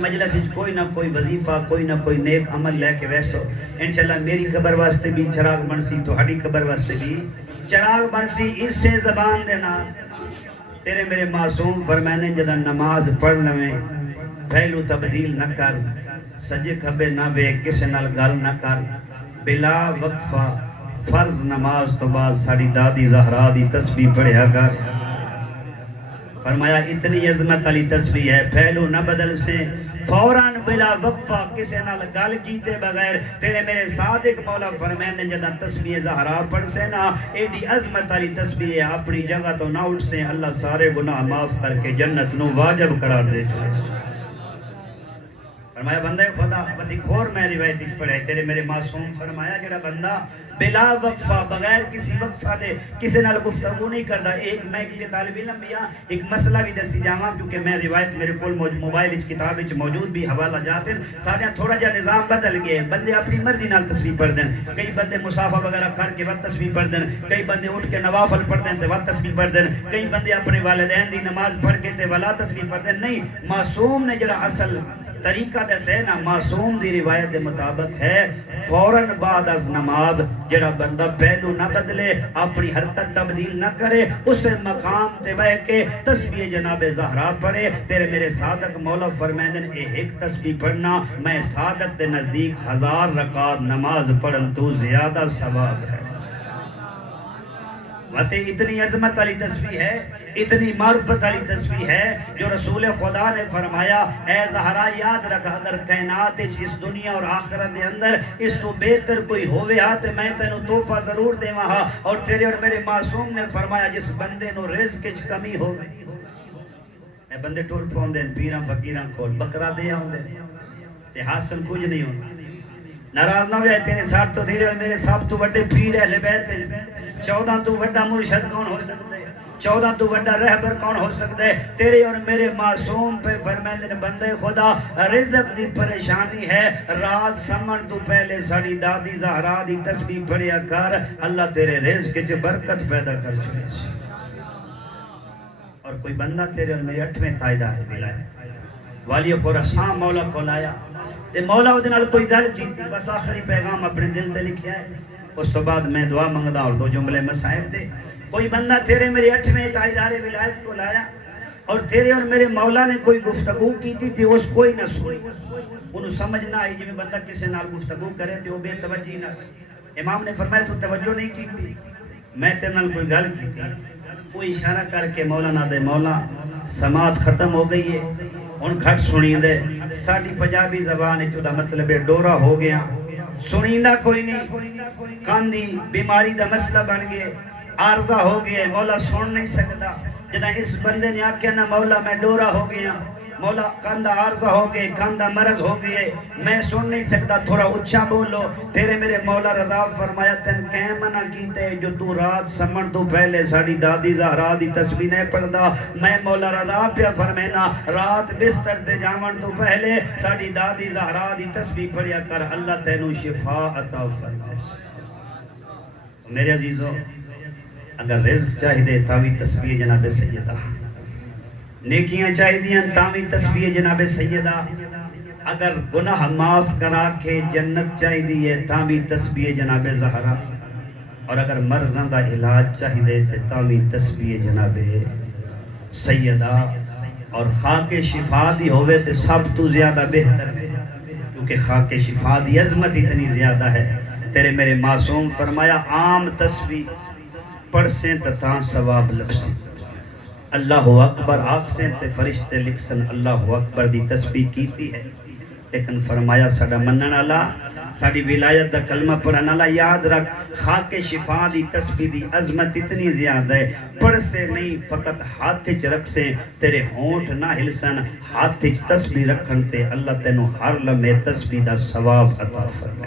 مجلس کوئی نہ کوئی وظیفہ کوئی نہ کوئی نیک عمل لے کے ویسو انشاءاللہ میری قبر واسطے بھی چراغ بنسی تہاڈی قبر واسطے بھی چراغ بنسی اس سے زبان دینا تیرے میرے معصوم فرمائنے جدا نماز پڑھ لویں پہلو تبدیل نہ کر سجے کھبے نہ وے کسے نال گل نہ کر بلا وقفہ فرض نماز تو بعد ساڑی دادی زہرا دی تسبیح پڑھیا کر فرمایا اتنی عظمت علی تسبیح ہے پھیلو نہ بدل سے فوراً بلا وقفہ کسے نال گل کیتے بغیر تیرے میرے صادق مولا فرمائنے جدا تسبیح زہرا پڑھ سے نا ایڈی عظمت علی تسبیح ہے اپنی جگہ تو نہ اٹھ سے اللہ سارے گناہ معاف کر کے جنت نو واجب قرار دے چھوڑے فرمایا بندہ خدا بدی کھور میں روایت پڑھے تیرے میرے معصوم فرمایا جڑا بندہ بلا وقفہ بغیر کسی وقفہ دے کسی نال گفتگو نہیں کردا ایک میں کے طالب علم بھی ایک مسئلہ بھی دسی جاواں کیونکہ میں روایت میرے کول موبائل وچ کتاب وچ موجود بھی حوالہ جاتے سارے تھوڑا جا نظام بدل گئے بندے اپنی مرضی نال تسبیح پڑھ دین کئی بندے مصافہ وغیرہ کر کے وقت تسبیح پڑھ دین کئی بندے اٹھ کے نوافل پڑھ دین تے وقت تسبیح پڑھ دین کئی بندے اپنے والدین دی نماز پڑھ کے تے ولا تسبیح پڑھ دین نہیں معصوم نے جڑا اصل طریقہ دے سے نا معصوم دی روایت دے مطابق ہے فوراً بعد از نماز جڑا بندہ پہلو نہ بدلے اپنی حرکت تبدیل نہ کرے اسے مقام تے بہ کے تسبیح جناب زہرا پڑھے تیرے میرے صادق مولا فرمائندن اے ایک تسبیح پڑھنا میں صادق دے نزدیک 1000 رکعت نماز پڑھن تو زیادہ ثواب ہے وتے اتنی عظمت علی تسبیح ہے اتنی معرفت علی تسبیح ہے جو رسول خدا نے فرمایا اے زہرا یاد رکھ اگر کائنات اس دنیا اور آخرت دے اندر اس تو بہتر کوئی ہوئے ہاں تے میں تینوں تحفہ ضرور دے وہاں اور تیرے اور میرے معصوم نے فرمایا جس بندے نو رزق وچ کمی ہوئے اے بندے ٹور پوندے پیراں فقیراں کول بکرا دے آوندے تے حاصل کچھ نہیں ہوندا ناراض نہ ہوئے تیرے ساتھ تو تیرے اور میرے سب تو بڑے پیر اہل بیت 14 تو بڑا مرشد کون ہو سکتا ہے 14 تو بڑا رہبر کون ہو سکتا ہے تیرے اور میرے معصوم پہ فرمائندے بندے خدا رزق دی پریشانی ہے رات سمن تو پہلے ساڑی دادی زہرا دی تسبیح پڑھیا کر اللہ تیرے رزق وچ برکت پیدا کر چھوڑے اور کوئی بندہ تیرے اور میرے 8ویں تاجدار ملا ہے والی خراسان مولا کو لایا تے مولا او دے نال کوئی گل کیتی بس آخری پیغام اپنے دل تے لکھیا ہے اس تو بعد میں دعا منگدا اور 2 جملے مسائب دے کوئی بندہ تیرے میرے 8ویں تاجدار ولایت کو لایا اور تیرے اور میرے مولا نے کوئی گفتگو کی تھی اس کوئی نہ سنی انہوں سمجھ نہ آئی جب بندہ کسی نال گفتگو کرے تھے وہ بے توجہ نہ امام نے فرمایا تو توجہ نہیں کی تھی میں تیرے نال کوئی گل کی تھی کوئی اشارہ کر کے مولا نہ دے مولا سماعت ختم ہو گئی ہے ان گھٹ سنی دے ساڑی پنجابی زبان ہے چودہ مطلب ڈورا ہو گیا سنیندہ کوئی نہیں کاندی بیماری دا مسئلہ بن گئے عارضہ ہو گئے مولا سن نہیں سکتا جدہ اس بندے نے آکھیا نا مولا میں ڈورا ہو گیا مولا کاندہ عارضہ ہو گئے کاندہ مرض ہو گئے میں سن نہیں سکتا تھوڑا اچھا بولو تیرے میرے مولا رضا فرمایا تن کہیں منع کیتے جو تو رات سمن تو پہلے ساڑی دادی زہرا دی تسبیح نہیں پڑھدا میں مولا رضا پیا فرمینا رات بستر تے جامن تو پہلے ساڑی دادی زہرا دی تسبیح پڑھیا کر اللہ تینوں شفا عطا فرمائے میرے عزیزو اگر رزق چاہی دے تاوی تسبیح جناب سیدہ نیکیاں چاہی دیاں تاوی تسبیح جناب سیدہ اگر گناہ معاف کرا کے جنت چاہی دیئے تاوی تسبیح جناب زہرا اور اگر مرضاں دا علاج چاہی دے تاوی تسبیح جناب سیدہ اور خاک شفا دی ہوئے تے سب تو زیادہ بہتر ہے کیونکہ خاک شفا دی عظمت اتنی زیادہ ہے تیرے میرے معصوم فرمایا عام تسبیح پڑھ سے تتاں ثواب لبسی اللہ اکبر آنکھ سے تے فرشتے لکھسن اللہ اکبر دی تسبیح کیتی ہے لیکن فرمایا ساڑا منن اللہ ساڑی ولایت دا کلمہ پڑھن اللہ یاد رکھ خاک شفا دی تسبیح دی عظمت اتنی زیادہ ہے پڑھ سے نہیں فقط ہاتھ چ رکھ سے تیرے ہونٹ نہ ہلسن ہاتھ چ تسبیح رکھن تے اللہ تینوں ہر لمحے تسبیح دا ثواب عطا فرمائے